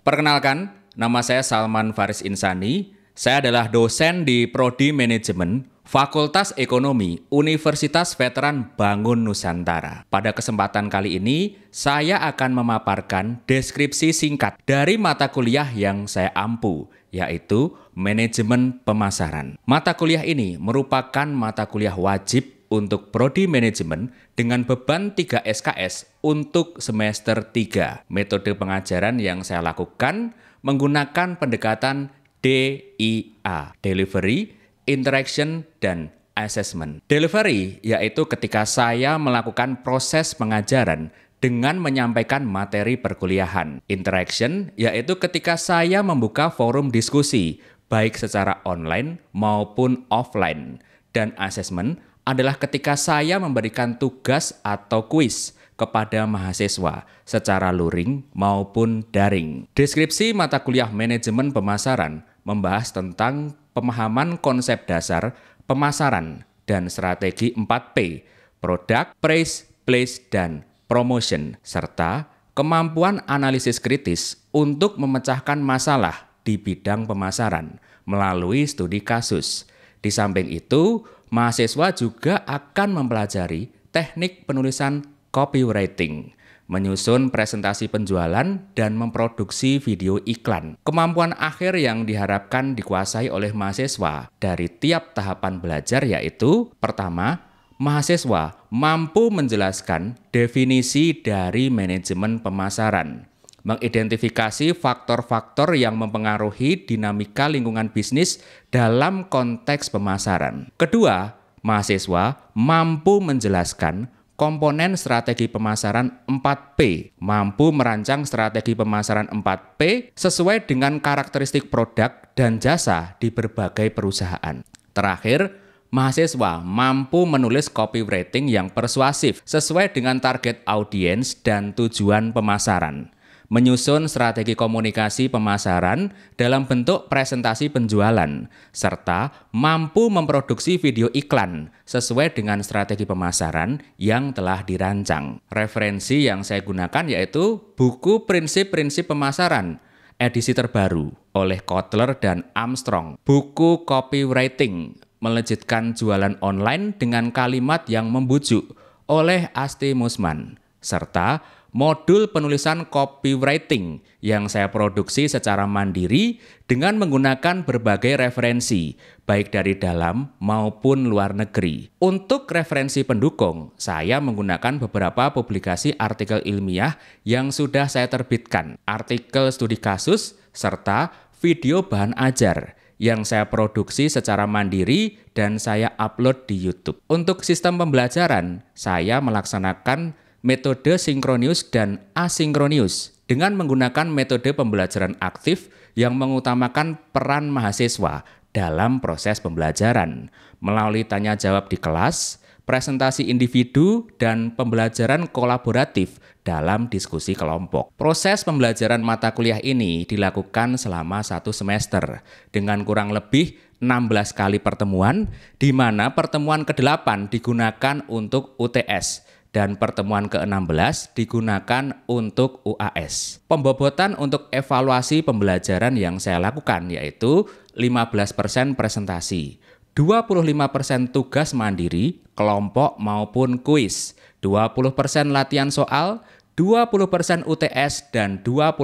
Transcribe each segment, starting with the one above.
Perkenalkan, nama saya Salman Faris Insani. Saya adalah dosen di Prodi Manajemen Fakultas Ekonomi Universitas Veteran Bangun Nusantara. Pada kesempatan kali ini, saya akan memaparkan deskripsi singkat dari mata kuliah yang saya ampu, yaitu Manajemen Pemasaran. Mata kuliah ini merupakan mata kuliah wajib untuk Prodi Manajemen dengan beban 3 SKS untuk semester 3. Metode pengajaran yang saya lakukan menggunakan pendekatan DIA, Delivery, Interaction, dan Assessment. Delivery yaitu ketika saya melakukan proses pengajaran dengan menyampaikan materi perkuliahan. Interaction yaitu ketika saya membuka forum diskusi, baik secara online maupun offline. Dan Assessment adalah ketika saya memberikan tugas atau kuis kepada mahasiswa secara luring maupun daring. Deskripsi mata kuliah Manajemen Pemasaran membahas tentang pemahaman konsep dasar pemasaran dan strategi 4P, Product, Price, Place, dan Promotion, serta kemampuan analisis kritis untuk memecahkan masalah di bidang pemasaran melalui studi kasus. Di samping itu, mahasiswa juga akan mempelajari teknik penulisan copywriting, menyusun presentasi penjualan, dan memproduksi video iklan. Kemampuan akhir yang diharapkan dikuasai oleh mahasiswa dari tiap tahapan belajar yaitu: pertama, mahasiswa mampu menjelaskan definisi dari manajemen pemasaran, mengidentifikasi faktor-faktor yang mempengaruhi dinamika lingkungan bisnis dalam konteks pemasaran. Kedua, mahasiswa mampu menjelaskan komponen strategi pemasaran 4P, mampu merancang strategi pemasaran 4P sesuai dengan karakteristik produk dan jasa di berbagai perusahaan. Terakhir, mahasiswa mampu menulis copywriting yang persuasif sesuai dengan target audiens dan tujuan pemasaran, menyusun strategi komunikasi pemasaran dalam bentuk presentasi penjualan, serta mampu memproduksi video iklan sesuai dengan strategi pemasaran yang telah dirancang. Referensi yang saya gunakan yaitu buku Prinsip-Prinsip Pemasaran, edisi terbaru oleh Kotler dan Armstrong, buku Copywriting, Melejitkan Jualan Online dengan Kalimat yang Membujuk oleh Asti Musman, serta modul penulisan copywriting yang saya produksi secara mandiri dengan menggunakan berbagai referensi, baik dari dalam maupun luar negeri. Untuk referensi pendukung, saya menggunakan beberapa publikasi artikel ilmiah yang sudah saya terbitkan, artikel studi kasus, serta video bahan ajar yang saya produksi secara mandiri dan saya upload di YouTube. Untuk sistem pembelajaran, saya melaksanakan metode sinkronius dan asinkronius dengan menggunakan metode pembelajaran aktif yang mengutamakan peran mahasiswa dalam proses pembelajaran melalui tanya jawab di kelas, presentasi individu, dan pembelajaran kolaboratif dalam diskusi kelompok. Proses pembelajaran mata kuliah ini dilakukan selama 1 semester dengan kurang lebih 16 kali pertemuan, di mana pertemuan ke-8 digunakan untuk UTS dan pertemuan ke-16 digunakan untuk UAS. Pembobotan untuk evaluasi pembelajaran yang saya lakukan yaitu 15% presentasi, 25% tugas mandiri, kelompok maupun kuis, 20% latihan soal, 20% UTS, dan 20%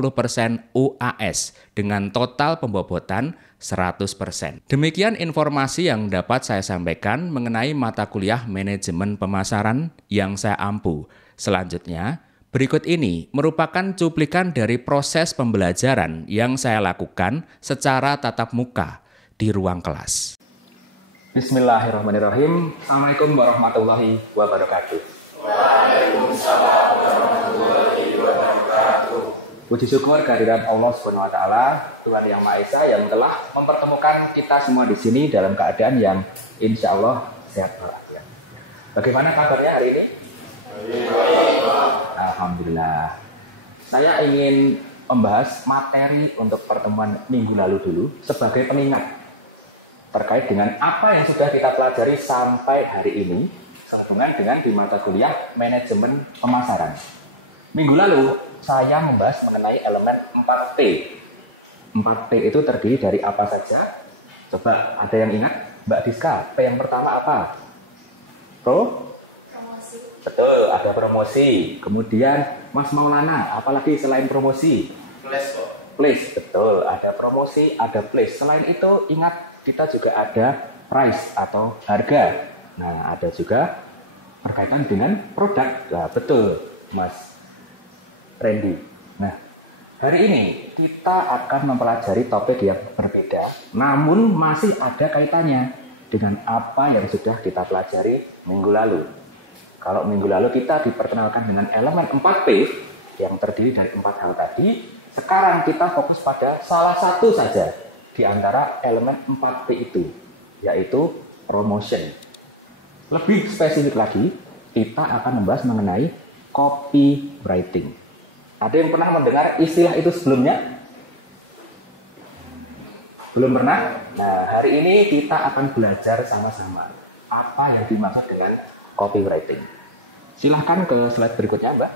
UAS dengan total pembobotan 100%. Demikian informasi yang dapat saya sampaikan mengenai mata kuliah Manajemen Pemasaran yang saya ampu. Selanjutnya, berikut ini merupakan cuplikan dari proses pembelajaran yang saya lakukan secara tatap muka di ruang kelas. Bismillahirrahmanirrahim. Assalamualaikum warahmatullahi wabarakatuh. Waalaikumsalam warahmatullahi wabarakatuh. Puji syukur kehadirat Allah Subhanahu wa taala, Tuhan Yang Maha Esa yang telah mempertemukan kita semua di sini dalam keadaan yang insya Allah sehat walafiat. Bagaimana kabarnya hari ini? Alhamdulillah. Saya ingin membahas materi untuk pertemuan minggu lalu dulu sebagai pengingat terkait dengan apa yang sudah kita pelajari sampai hari ini sehubungan dengan di mata kuliah Manajemen Pemasaran. Minggu lalu saya membahas mengenai elemen 4P. 4P itu terdiri dari apa saja? Coba ada yang ingat? Mbak Diska, P yang pertama apa? Promosi. Betul, ada promosi. Kemudian Mas Maulana, apalagi selain promosi? Place kok. Place, betul. Ada promosi, ada place. Selain itu, ingat kita juga ada price atau harga. Nah, ada juga berkaitan dengan produk. Nah, betul, Mas Randy. Nah, hari ini kita akan mempelajari topik yang berbeda, namun masih ada kaitannya dengan apa yang sudah kita pelajari minggu lalu. Kalau minggu lalu kita diperkenalkan dengan elemen 4P yang terdiri dari 4 hal tadi, sekarang kita fokus pada salah satu saja di antara elemen 4P itu, yaitu promotion. Lebih spesifik lagi, kita akan membahas mengenai copywriting. Ada yang pernah mendengar istilah itu sebelumnya? Belum pernah? Nah, hari ini kita akan belajar sama-sama apa yang dimaksud dengan copywriting. Silahkan ke slide berikutnya, Mbak.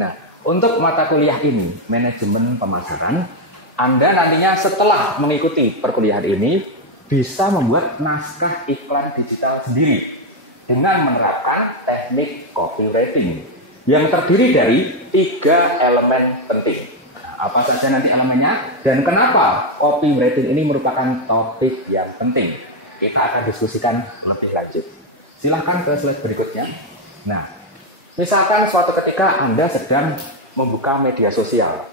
Nah, untuk mata kuliah ini, manajemen pemasaran, Anda nantinya setelah mengikuti perkuliahan ini bisa membuat naskah iklan digital sendiri dengan menerapkan teknik copywriting yang terdiri dari 3 elemen penting. Nah, apa saja nanti elemennya dan kenapa copywriting ini merupakan topik yang penting? Kita akan diskusikan lebih lanjut. Silahkan ke slide berikutnya. Nah, misalkan suatu ketika Anda sedang membuka media sosial,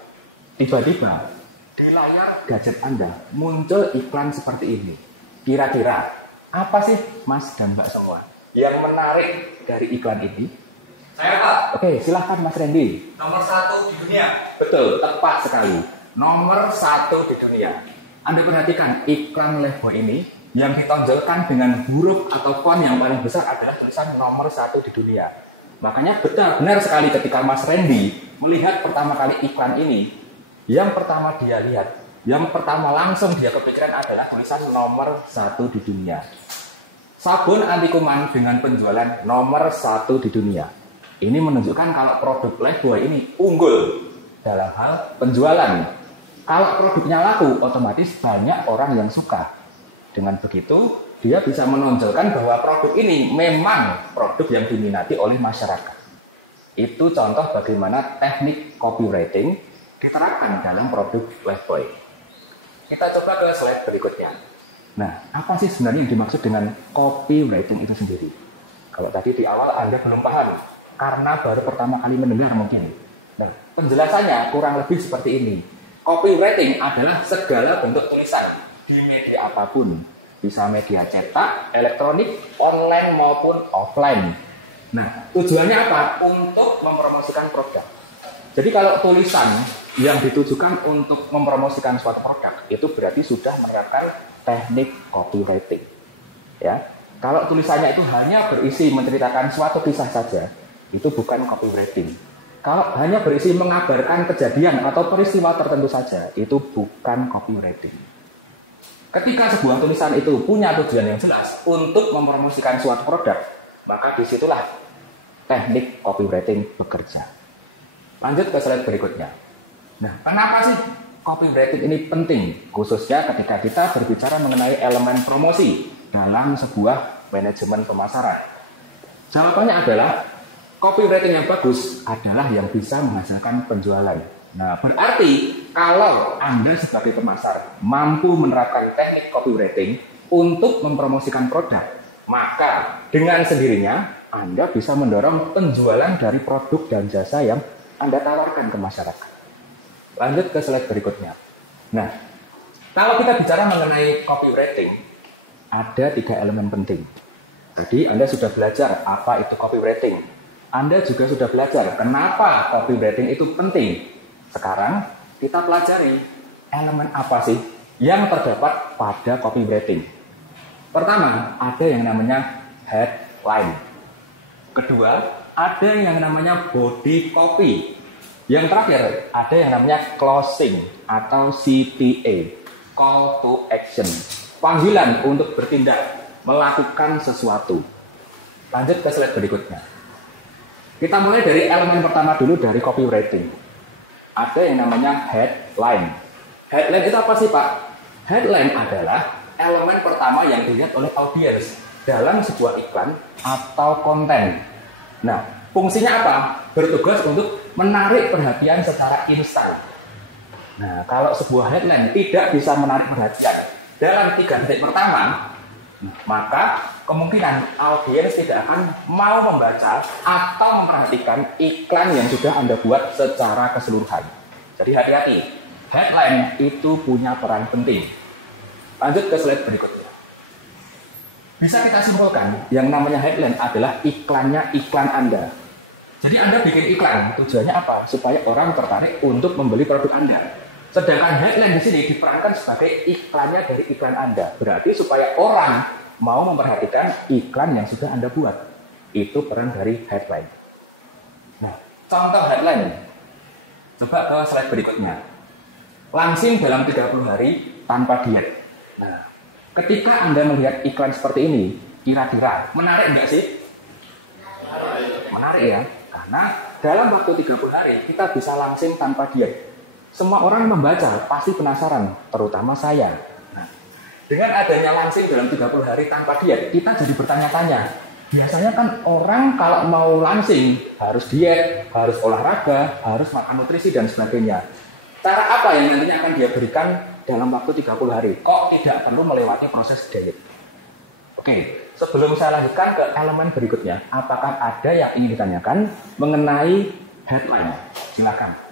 tiba-tiba di layar gadget Anda muncul iklan seperti ini. Kira-kira apa sih Mas dan Mbak semua yang menarik dari iklan ini? Saya Pak. Oke, silahkan Mas Randy. Nomor 1 di dunia. Betul, tepat sekali. Nomor 1 di dunia. Anda perhatikan iklan Lifebuoy ini yang ditonjolkan dengan huruf atau font yang paling besar adalah tulisan nomor 1 di dunia. Makanya benar sekali ketika Mas Randy melihat pertama kali iklan ini, yang pertama dia lihat, yang pertama langsung dia kepikiran adalah tulisan nomor 1 di dunia. Sabun anti kuman dengan penjualan nomor 1 di dunia. Ini menunjukkan kalau produk Lifebuoy ini unggul dalam hal penjualan. Kalau produknya laku, otomatis banyak orang yang suka. Dengan begitu, dia bisa menonjolkan bahwa produk ini memang produk yang diminati oleh masyarakat. Itu contoh bagaimana teknik copywriting diterapkan dalam produk Lifebuoy. Kita coba ke slide berikutnya. Nah, apa sih sebenarnya yang dimaksud dengan copywriting itu sendiri? Kalau tadi di awal Anda belum paham, karena baru pertama kali mendengar mungkin. Nah, penjelasannya kurang lebih seperti ini. Copywriting adalah segala bentuk tulisan di media apapun. Bisa media cetak, elektronik, online maupun offline. Nah, tujuannya apa? Untuk mempromosikan produk. Jadi kalau tulisan yang ditujukan untuk mempromosikan suatu produk, itu berarti sudah menerapkan teknik copywriting. Ya, kalau tulisannya itu hanya berisi menceritakan suatu kisah saja, itu bukan copywriting. Kalau hanya berisi mengabarkan kejadian atau peristiwa tertentu saja, itu bukan copywriting. Ketika sebuah tulisan itu punya tujuan yang jelas untuk mempromosikan suatu produk, maka disitulah teknik copywriting bekerja. Lanjut ke slide berikutnya. Nah, kenapa sih copywriting ini penting, khususnya ketika kita berbicara mengenai elemen promosi dalam sebuah manajemen pemasaran? Jawabannya adalah copywriting yang bagus adalah yang bisa menghasilkan penjualan. Nah, berarti kalau Anda sebagai pemasar mampu menerapkan teknik copywriting untuk mempromosikan produk, maka dengan sendirinya Anda bisa mendorong penjualan dari produk dan jasa yang Anda tawarkan ke masyarakat. Lanjut ke slide berikutnya. Nah, kalau kita bicara mengenai copywriting, ada 3 elemen penting. Jadi Anda sudah belajar apa itu copywriting. Anda juga sudah belajar kenapa copywriting itu penting. Sekarang kita pelajari elemen apa sih yang terdapat pada copywriting. Pertama, ada yang namanya headline. Kedua, ada yang namanya body copy. Yang terakhir, ada yang namanya closing atau CTA, call to action, panggilan untuk bertindak, melakukan sesuatu. Lanjut ke slide berikutnya. Kita mulai dari elemen pertama dulu dari copywriting. ada yang namanya headline. Headline itu apa sih Pak? Headline adalah elemen pertama yang dilihat oleh audiens dalam sebuah iklan atau konten. Nah, fungsinya apa? Bertugas untuk menarik perhatian secara instan. Nah, kalau sebuah headline tidak bisa menarik perhatian dalam 3 detik pertama, maka kemungkinan audiens tidak akan mau membaca atau memperhatikan iklan yang sudah Anda buat secara keseluruhan. Jadi hati-hati, headline itu punya peran penting. Lanjut ke slide berikutnya. Bisa kita simpulkan, yang namanya headline adalah iklannya iklan Anda. Jadi Anda bikin iklan, tujuannya apa? Supaya orang tertarik untuk membeli produk Anda. Sedangkan headline di sini diperankan sebagai iklannya dari iklan Anda. Berarti supaya orang mau memperhatikan iklan yang sudah Anda buat. Itu peran dari headline. Nah, contoh headline. Coba ke slide berikutnya. Langsing dalam 30 hari tanpa diet. Nah, ketika Anda melihat iklan seperti ini, kira-kira menarik nggak sih? Menarik ya. Karena dalam waktu 30 hari kita bisa langsing tanpa diet. Semua orang membaca, pasti penasaran, terutama saya. Nah, dengan adanya langsing dalam 30 hari tanpa diet, kita jadi bertanya-tanya. Biasanya kan orang kalau mau langsing, harus diet, harus olahraga, harus makan nutrisi, dan sebagainya. Cara apa yang nantinya akan dia berikan dalam waktu 30 hari? Kok tidak perlu melewati proses diet? Oke, sebelum saya lanjutkan ke elemen berikutnya, apakah ada yang ingin ditanyakan mengenai headline? Silakan.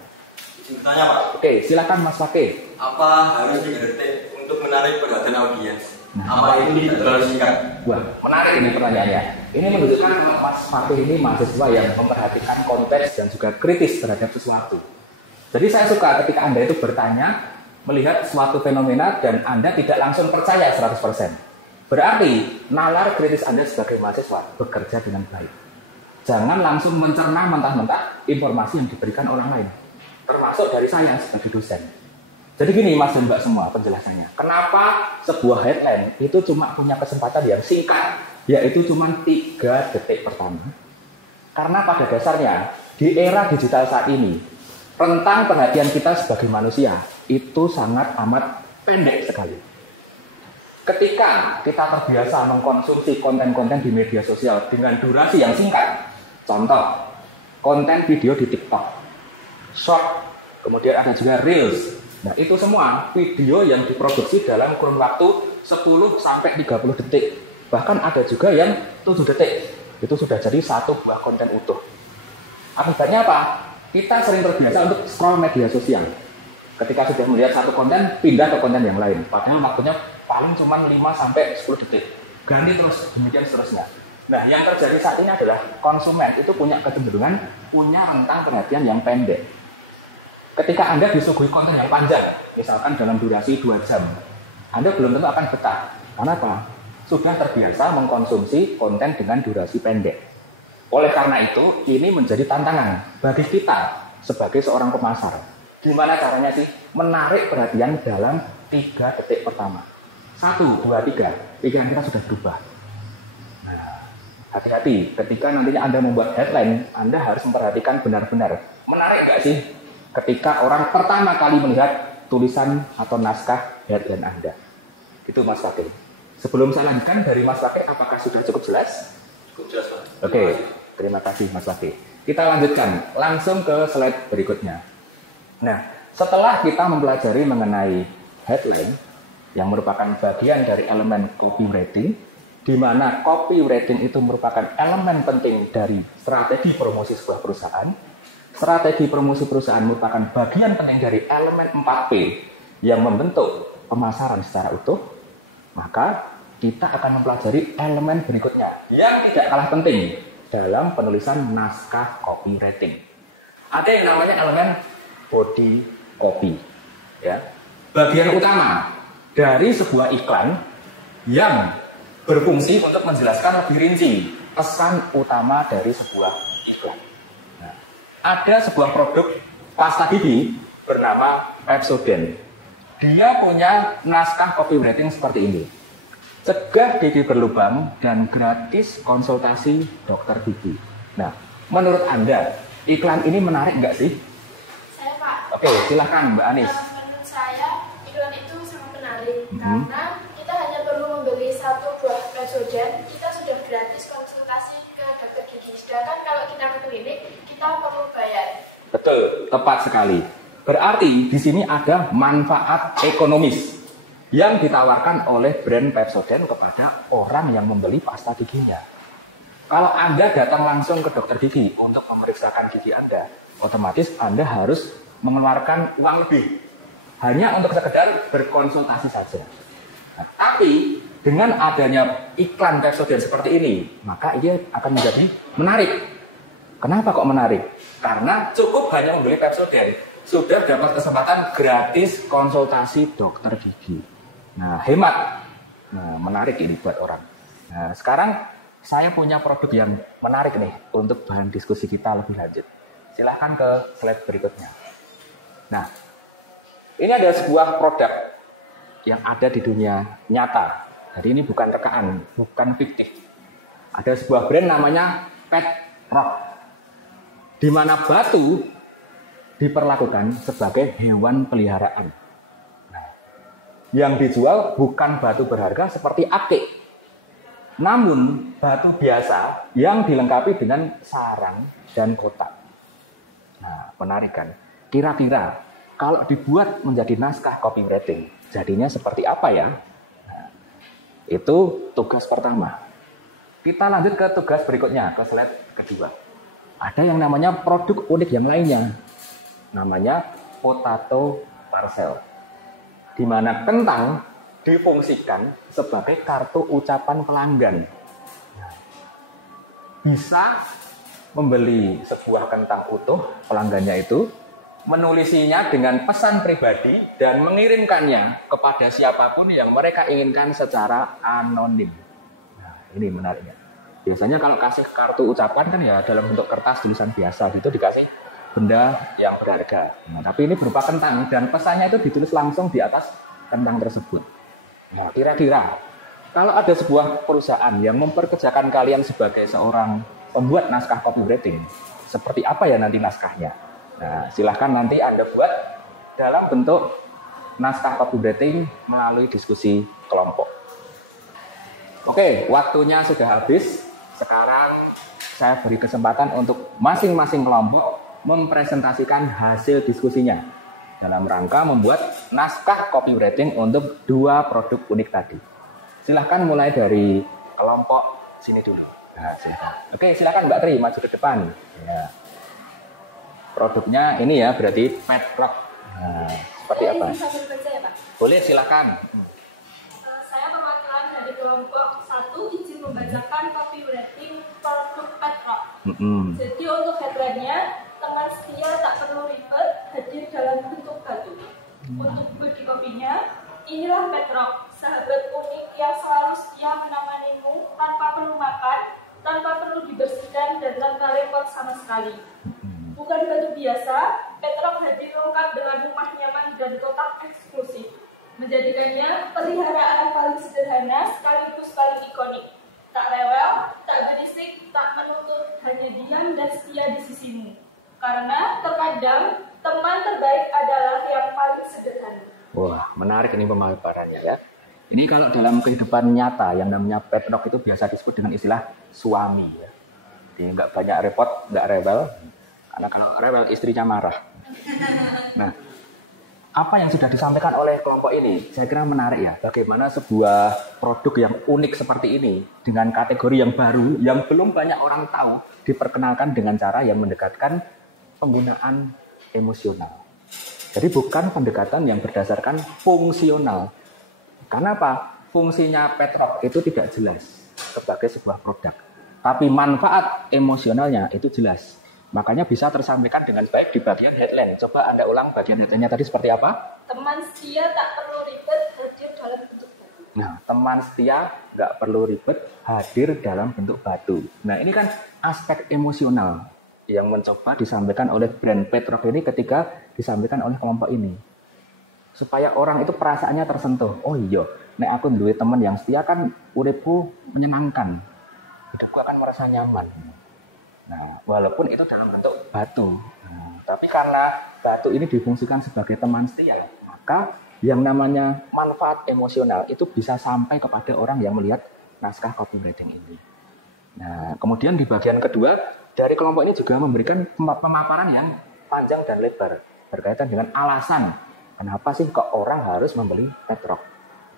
Tanya Pak. Oke, silakan Mas Fakih. Apa harus 3 detik untuk menarik perhatian audiens? Apa ini terlalu singkat? Wah, menarik ini pertanyaannya. Ini menunjukkan Mas Fakih ini mahasiswa yang memperhatikan konteks dan juga kritis terhadap sesuatu. Jadi saya suka ketika Anda itu bertanya, melihat suatu fenomena dan Anda tidak langsung percaya 100%. Berarti nalar kritis Anda sebagai mahasiswa bekerja dengan baik. Jangan langsung mencerna mentah-mentah informasi yang diberikan orang lain. Termasuk dari saya sebagai dosen. Jadi gini Mas dan Mbak semua penjelasannya. Kenapa sebuah headline itu cuma punya kesempatan yang singkat, yaitu cuma 3 detik pertama? Karena pada dasarnya di era digital saat ini, rentang perhatian kita sebagai manusia itu sangat amat pendek sekali. Ketika kita terbiasa mengkonsumsi konten-konten di media sosial dengan durasi yang singkat, contoh konten video di TikTok, short, kemudian ada juga reels. Nah, itu semua video yang diproduksi dalam kurun waktu 10 sampai 30 detik. Bahkan ada juga yang 7 detik. Itu sudah jadi satu buah konten utuh. Akibatnya apa? Kita sering terbiasa untuk scroll media sosial. Ketika sudah melihat satu konten, pindah ke konten yang lain. Padahal waktunya paling cuma 5 sampai 10 detik. Ganti terus, demikian seterusnya. Nah, yang terjadi saat ini adalah konsumen itu punya kecenderungan punya rentang perhatian yang pendek. Ketika Anda disuguhi konten yang panjang, misalkan dalam durasi 2 jam, Anda belum tentu akan betah. Karena apa? Sudah terbiasa mengkonsumsi konten dengan durasi pendek. Oleh karena itu, ini menjadi tantangan bagi kita sebagai seorang pemasar. Gimana caranya sih menarik perhatian dalam 3 detik pertama? 1, 2, 3. Pikiran kita sudah berubah. Nah, hati-hati ketika nantinya Anda membuat headline, Anda harus memperhatikan benar-benar. Menarik nggak sih ketika orang pertama kali melihat tulisan atau naskah headline Anda? Itu Mas Fakih. Sebelum saya lanjutkan dari Mas Fakih, apakah sudah cukup jelas? Cukup jelas Pak. Oke, terima kasih Mas Fakih. Kita lanjutkan langsung ke slide berikutnya. Nah, setelah kita mempelajari mengenai headline yang merupakan bagian dari elemen copywriting, di mana copywriting itu merupakan elemen penting dari strategi promosi sebuah perusahaan. Strategi promosi perusahaan merupakan bagian penting dari elemen 4P yang membentuk pemasaran secara utuh. Maka kita akan mempelajari elemen berikutnya yang tidak kalah penting dalam penulisan naskah copywriting. Ada yang namanya elemen body copy. Ya. Bagian utama dari sebuah iklan yang berfungsi untuk menjelaskan lebih rinci pesan utama dari sebuah iklan. Nah, ada sebuah produk pasta gigi bernama Pepsodent. Dia punya naskah copywriting seperti ini. Cegah gigi berlubang dan gratis konsultasi dokter gigi. Nah, menurut Anda iklan ini menarik nggak sih? Saya Pak. Oke, silahkan Mbak Anis. Menurut saya iklan itu sangat menarik karena kita hanya perlu membeli satu buah Pepsodent, kita sudah gratis konsultasi ke dokter gigi. Sedangkan kalau kita ke klinik, kita perlu bayar. Betul, tepat sekali. Berarti di sini ada manfaat ekonomis yang ditawarkan oleh brand Pepsodent kepada orang yang membeli pasta giginya. Kalau Anda datang langsung ke dokter gigi untuk memeriksakan gigi Anda, otomatis Anda harus mengeluarkan uang lebih hanya untuk sekedar berkonsultasi saja. Nah, tapi dengan adanya iklan Pepsodent seperti ini, maka ia akan menjadi menarik. Kenapa kok menarik? Karena cukup hanya membeli Pepsodent, sudah dapat kesempatan gratis konsultasi dokter gigi. Nah, hemat. Nah, menarik ini buat orang. Nah, sekarang saya punya produk yang menarik nih untuk bahan diskusi kita lebih lanjut. Silahkan ke slide berikutnya. Nah, ini ada sebuah produk yang ada di dunia nyata. Jadi ini bukan rekaan, bukan fiktif. Ada sebuah brand namanya Pet Rock, di mana batu diperlakukan sebagai hewan peliharaan. Nah, yang dijual bukan batu berharga seperti akik, namun batu biasa yang dilengkapi dengan sarang dan kotak. Nah, menarik kan? Kira-kira kalau dibuat menjadi naskah copywriting, jadinya seperti apa ya? Nah, itu tugas pertama. Kita lanjut ke tugas berikutnya, ke slide kedua. Ada yang namanya produk unik yang lainnya, namanya potato parcel, di mana kentang difungsikan sebagai kartu ucapan pelanggan. Nah, bisa membeli sebuah kentang utuh, pelanggannya itu menulisinya dengan pesan pribadi dan mengirimkannya kepada siapapun yang mereka inginkan secara anonim. Nah, ini menariknya. Biasanya kalau kasih kartu ucapan kan ya dalam bentuk kertas tulisan biasa, gitu dikasih benda yang berharga. Nah, tapi ini berupa kentang dan pesannya itu ditulis langsung di atas kentang tersebut. Nah, kira-kira kalau ada sebuah perusahaan yang memperkerjakan kalian sebagai seorang pembuat naskah copywriting, seperti apa ya nanti naskahnya? Nah, silahkan nanti Anda buat dalam bentuk naskah copywriting melalui diskusi kelompok. Oke, waktunya sudah habis. Sekarang saya beri kesempatan untuk masing-masing kelompok mempresentasikan hasil diskusinya dalam rangka membuat naskah copywriting untuk dua produk unik tadi. Silahkan mulai dari kelompok sini dulu. Nah, silahkan. Oke, silahkan Mbak Tri maju ke depan. Ya. Produknya ini ya, berarti Pet Rock. Nah, seperti apa? Bisa berbaca ya, Pak? Boleh, silakan. Saya perwakilan dari kelompok 1 izin membacakan copywriting produk Pet Rock. Jadi untuk headline-nya, teman setia tak perlu ribet, hadir dalam bentuk batu. Untuk body copy-nya, inilah Pet Rock, sahabat unik yang selalu setia menemanimu tanpa perlu makan, tanpa perlu dibersihkan, dan tanpa repot sama sekali. Bukan batu biasa, Pet Rock hadir lengkap dengan rumah nyaman dan kotak eksklusif, menjadikannya peliharaan paling sederhana sekaligus paling ikonik. Tak rewel, tak berisik, tak menuntut, hanya diam dan setia di sisimu. Karena terkadang teman terbaik adalah yang paling sederhana. Wah, menarik ini pemaparannya ya. Ini kalau dalam kehidupan nyata yang namanya Pet Rock itu biasa disebut dengan istilah suami ya. Jadi nggak banyak repot, nggak rewel. Karena kalau rewel istrinya marah. Nah, apa yang sudah disampaikan oleh kelompok ini, saya kira menarik ya. Bagaimana sebuah produk yang unik seperti ini dengan kategori yang baru, yang belum banyak orang tahu, diperkenalkan dengan cara yang mendekatkan penggunaan emosional. Jadi bukan pendekatan yang berdasarkan fungsional. Karena apa? Fungsinya Pet Rock itu tidak jelas sebagai sebuah produk. Tapi manfaat emosionalnya itu jelas. Makanya bisa tersampaikan dengan baik di bagian headline. Coba Anda ulang bagian headline-nya tadi seperti apa? Teman setia tak perlu ribet, hadir dalam bentuk batu. Nah, teman setia nggak perlu ribet, hadir dalam bentuk batu. Nah, ini kan aspek emosional yang mencoba disampaikan oleh brand Pet Rock ini ketika disampaikan oleh kelompok ini. Supaya orang itu perasaannya tersentuh. Oh iya, nek aku duwe teman yang setia kan uripku menyenangkan. Hidupku akan merasa nyaman. Nah, walaupun itu dalam bentuk batu. Nah, tapi Tapi karena batu ini difungsikan sebagai teman setia, maka yang namanya manfaat emosional itu bisa sampai kepada orang yang melihat naskah copywriting ini. Nah, kemudian di bagian kedua, dari kelompok ini juga memberikan pemaparan yang panjang dan lebar berkaitan dengan alasan kenapa sih kok orang harus membeli Petrock.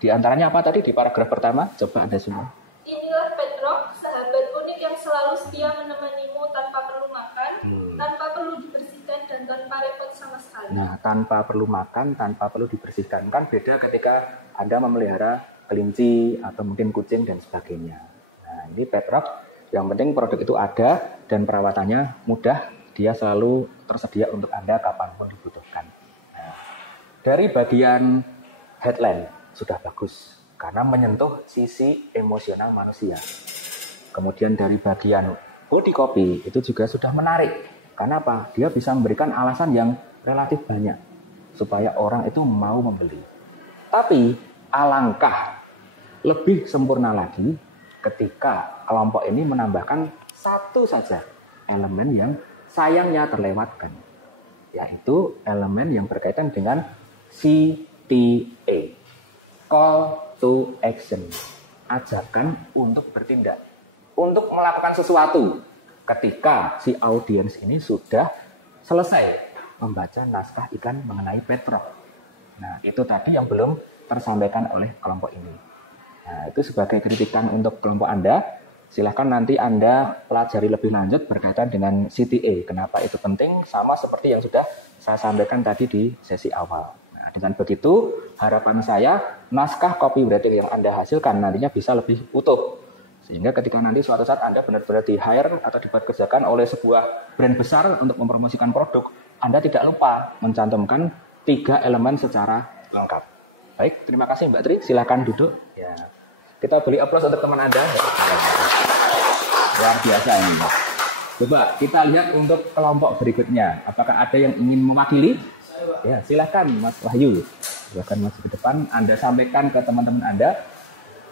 Di antaranya apa tadi di paragraf pertama? Coba Anda semua. Inilah Petrock, sahabat unik yang selalu setia menemanimu tanpa perlu makan, tanpa perlu dibersihkan dan tanpa repot sama sekali. Nah, tanpa perlu makan, tanpa perlu dibersihkan. Kan beda ketika Anda memelihara kelinci atau mungkin kucing dan sebagainya. Nah, ini Petrock. Yang penting produk itu ada dan perawatannya mudah, dia selalu tersedia untuk Anda kapanpun dibutuhkan. Nah, dari bagian headline sudah bagus karena menyentuh sisi emosional manusia. Kemudian dari bagian body copy itu juga sudah menarik. Karena apa? Dia bisa memberikan alasan yang relatif banyak supaya orang itu mau membeli. Tapi alangkah lebih sempurna lagi ketika kelompok ini menambahkan satu saja elemen yang sayangnya terlewatkan, yaitu elemen yang berkaitan dengan CTA, Call to Action, ajakan untuk bertindak, untuk melakukan sesuatu ketika si audiens ini sudah selesai membaca naskah ikan mengenai Petrock. Nah, itu tadi yang belum tersampaikan oleh kelompok ini. Nah, itu sebagai kritikan untuk kelompok Anda. Silahkan nanti Anda pelajari lebih lanjut berkaitan dengan CTA. Kenapa itu penting? Sama seperti yang sudah saya sampaikan tadi di sesi awal. Nah, dengan begitu, harapan saya naskah copywriting yang Anda hasilkan nantinya bisa lebih utuh. Sehingga ketika nanti suatu saat Anda benar-benar di-hire atau dipekerjakan oleh sebuah brand besar untuk mempromosikan produk, Anda tidak lupa mencantumkan 3 elemen secara lengkap. Baik, terima kasih Mbak Tri. Silahkan duduk. Ya. Kita beri aplaus untuk teman Anda. Luar biasa ini. Coba kita lihat untuk kelompok berikutnya. Apakah ada yang ingin mewakili? Ya, silakan Mas Wahyu. Silakan maju ke depan. Anda sampaikan ke teman-teman Anda.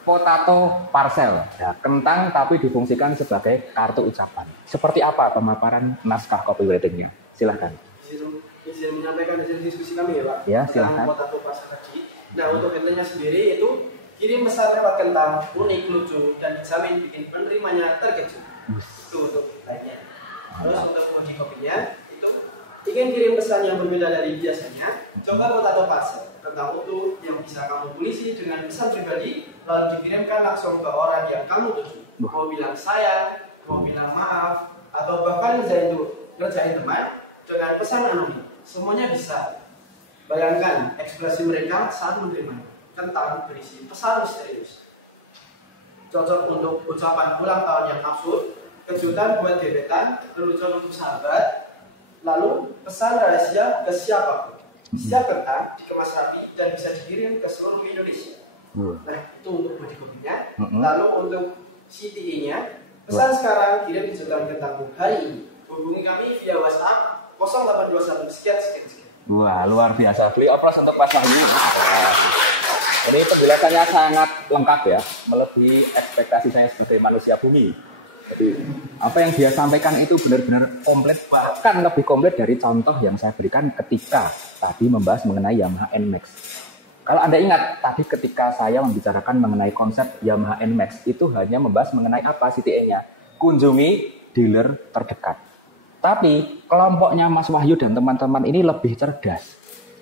Potato parcel. Ya, kentang tapi difungsikan sebagai kartu ucapan. Seperti apa pemaparan naskah copywriting-nya? Silakan. Izin menyampaikan hasil diskusi kami ya Pak. Ya, silakan. Potato parcel tadi. Nah, untuk headline-nya sendiri itu kirim pesan lewat kentang, unik, lucu, dan dijamin bikin penerimanya terkejut. Itu untuk lainnya. Terus untuk body copy-nya, itu ingin kirim pesan yang berbeda dari biasanya, coba potato parcel, kentang utuh yang bisa kamu tulisi dengan pesan pribadi, lalu dikirimkan langsung ke orang yang kamu tuju. Mau bilang sayang, mau bilang maaf, atau bahkan ngerjain teman dengan pesan anonim. Semuanya bisa. Bayangkan ekspresi mereka saat menerima kentang berisi pesan misterius. Cocok untuk ucapan ulang tahun yang absurd, kejutan buat gebetan, lelucon untuk sahabat, lalu pesan rahasia ke siapapun. Setiap kentang dikemas rapi dan bisa dikirim ke seluruh Indonesia. Nah, itu untuk body copy-nya. Lalu untuk CTA-nya, pesan sekarang kirim kejutan kentangmu hari ini. Hubungi kami via WhatsApp 0821 sekian. Wah, luar biasa. Beli aplaus untuk Pak Wahyu. Ini penjelasannya sangat lengkap ya, melebihi ekspektasi saya sebagai manusia bumi. Jadi, apa yang dia sampaikan itu benar-benar komplit, bahkan lebih komplit dari contoh yang saya berikan ketika tadi membahas mengenai Yamaha NMAX. Kalau Anda ingat, tadi ketika saya membicarakan mengenai konsep Yamaha NMAX, itu hanya membahas mengenai apa CTA-nya. Kunjungi dealer terdekat. Tapi kelompoknya Mas Wahyu dan teman-teman ini lebih cerdas.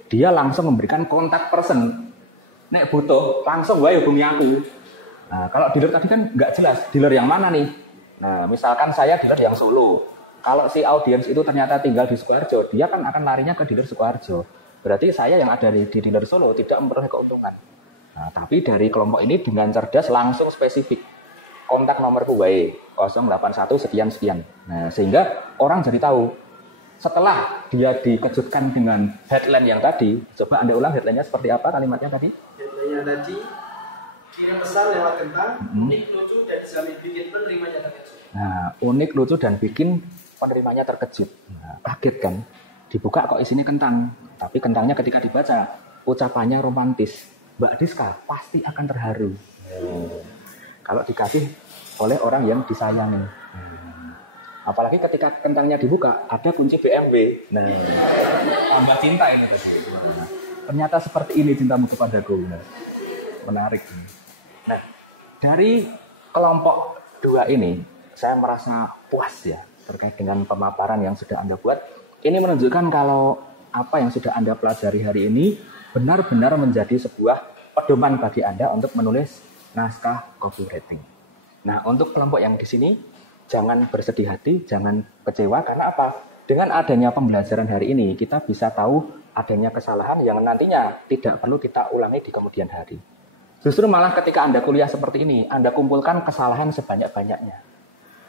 Dia langsung memberikan kontak person. Nek butuh, langsung wae hubungi aku. Nah, kalau dealer tadi kan nggak jelas, dealer yang mana nih? Nah, misalkan saya dealer yang Solo. Kalau si audiens itu ternyata tinggal di Sukoharjo, dia kan akan larinya ke dealer Sukoharjo. Berarti saya yang ada di dealer Solo tidak memperoleh keuntungan. Nah, tapi dari kelompok ini dengan cerdas langsung spesifik. Kontak nomorku wae 081 sekian. Nah, sehingga orang jadi tahu. Setelah dia dikejutkan dengan headline yang tadi, coba Anda ulang headline-nya seperti apa kalimatnya tadi? Headline-nya tadi, kirim pesan lewat kentang, unik, lucu, dan dijamin bikin penerimanya terkejut. Nah, unik, lucu, dan bikin penerimanya terkejut. Nah, kaget kan? Dibuka kok isinya kentang. Tapi kentangnya ketika dibaca, ucapannya romantis. Mbak Diska pasti akan terharu. Kalau dikasih oleh orang yang disayangi. Apalagi ketika kentangnya dibuka, ada kunci BMW. Nah, tambah cinta ini. Nah, ternyata seperti ini cintamu kepadaku. Nah, menarik. Nah, dari kelompok 2 ini, saya merasa puas ya terkait dengan pemaparan yang sudah Anda buat. Ini menunjukkan kalau apa yang sudah Anda pelajari hari ini benar-benar menjadi sebuah pedoman bagi Anda untuk menulis naskah copywriting. Nah, untuk kelompok yang di sini, jangan bersedih hati, jangan kecewa, karena apa? Dengan adanya pembelajaran hari ini, kita bisa tahu adanya kesalahan yang nantinya tidak perlu kita ulangi di kemudian hari. Justru malah ketika Anda kuliah seperti ini, Anda kumpulkan kesalahan sebanyak-banyaknya.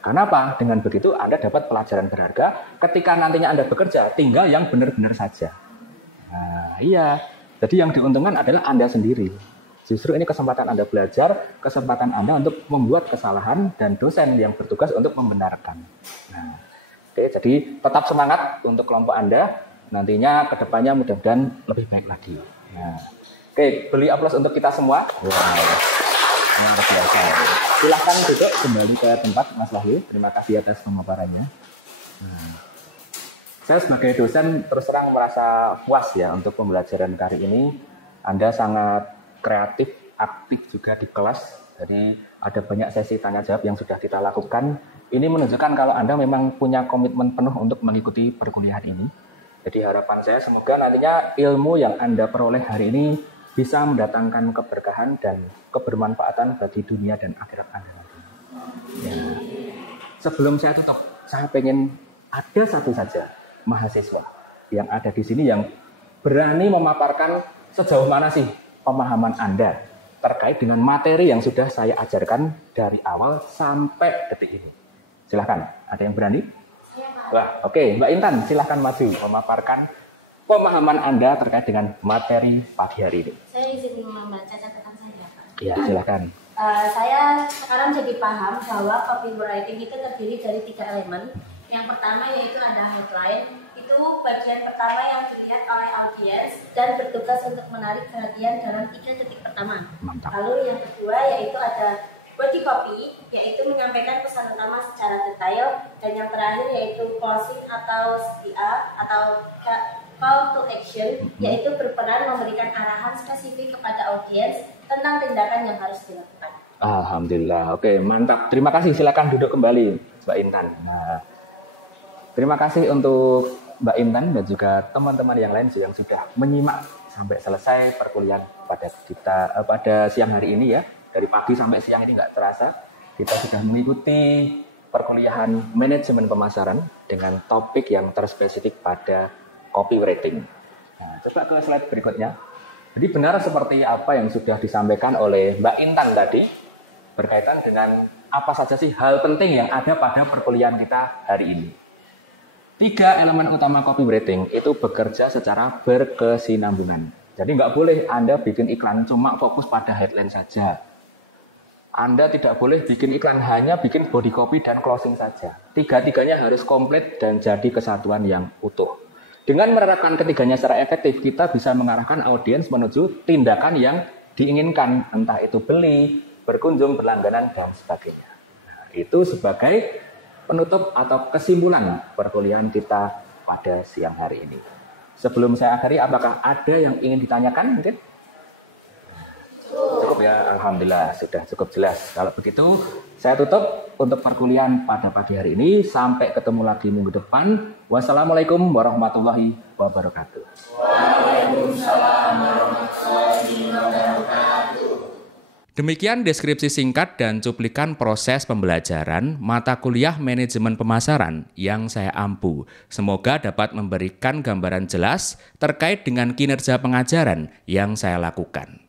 Kenapa? Dengan begitu Anda dapat pelajaran berharga, ketika nantinya Anda bekerja, tinggal yang benar-benar saja. Nah, iya. Jadi yang diuntungkan adalah Anda sendiri. Justru ini kesempatan Anda belajar, kesempatan Anda untuk membuat kesalahan, dan dosen yang bertugas untuk membenarkan. Nah, oke, jadi tetap semangat untuk kelompok Anda. Nantinya kedepannya mudah-mudahan lebih baik lagi. Nah, oke, beri aplaus untuk kita semua. Wow, luar biasa. Silahkan duduk kembali ke tempat, Mas Wahyu. Terima kasih atas pemaparannya. Nah, saya sebagai dosen terus terang merasa puas ya untuk pembelajaran kali ini. Anda sangat kreatif, aktif juga di kelas. Jadi ada banyak sesi tanya jawab yang sudah kita lakukan. Ini menunjukkan kalau Anda memang punya komitmen penuh untuk mengikuti perkuliahan ini. Jadi harapan saya semoga nantinya ilmu yang Anda peroleh hari ini bisa mendatangkan keberkahan dan kebermanfaatan bagi dunia dan akhirat Anda nanti. Ya. Sebelum saya tutup, saya pengen ada satu saja mahasiswa yang ada di sini yang berani memaparkan sejauh mana sih pemahaman Anda terkait dengan materi yang sudah saya ajarkan dari awal sampai detik ini. Silahkan, ada yang berani? Wah, oke, Mbak Intan, silahkan maju memaparkan pemahaman Anda terkait dengan materi pagi hari ini. Saya izin membaca catatan saya, Pak. Iya, silahkan. Saya sekarang jadi paham bahwa copywriting itu terdiri dari 3 elemen. Yang pertama yaitu ada headline, itu bagian pertama yang dilihat oleh audiens dan bertugas untuk menarik perhatian dalam 3 detik pertama. Mantap. Lalu yang kedua yaitu ada body copy, yaitu menyampaikan pesan utama secara detail, dan yang terakhir yaitu closing atau CTA atau call to action, yaitu berperan memberikan arahan spesifik kepada audiens tentang tindakan yang harus dilakukan. Alhamdulillah, oke, mantap. Terima kasih, silakan duduk kembali, Mbak Intan. Nah, terima kasih untuk Mbak Intan dan juga teman-teman yang lain yang sudah menyimak sampai selesai perkuliahan pada siang hari ini ya. Dari pagi sampai siang ini nggak terasa, kita sudah mengikuti perkuliahan manajemen pemasaran dengan topik yang terspesifik pada copywriting. Nah, coba ke slide berikutnya. Jadi benar seperti apa yang sudah disampaikan oleh Mbak Intan tadi, berkaitan dengan apa saja sih hal penting yang ada pada perkuliahan kita hari ini. 3 elemen utama copywriting itu bekerja secara berkesinambungan. Jadi nggak boleh Anda bikin iklan cuma fokus pada headline saja. Anda tidak boleh bikin iklan hanya bikin body copy dan closing saja. 3-tiganya harus komplit dan jadi kesatuan yang utuh. Dengan menerapkan ketiganya secara efektif, kita bisa mengarahkan audiens menuju tindakan yang diinginkan, entah itu beli, berkunjung, berlangganan, dan sebagainya. Nah, itu sebagai penutup atau kesimpulan perkuliahan kita pada siang hari ini. Sebelum saya akhiri, apakah ada yang ingin ditanyakan mungkin? Cukup ya, alhamdulillah sudah cukup jelas. Kalau begitu, saya tutup untuk perkuliahan pada pagi hari ini. Sampai ketemu lagi minggu depan. Wassalamualaikum warahmatullahi wabarakatuh. Waalaikumsalam warahmatullahi wabarakatuh. Demikian deskripsi singkat dan cuplikan proses pembelajaran mata kuliah manajemen pemasaran yang saya ampu. Semoga dapat memberikan gambaran jelas terkait dengan kinerja pengajaran yang saya lakukan.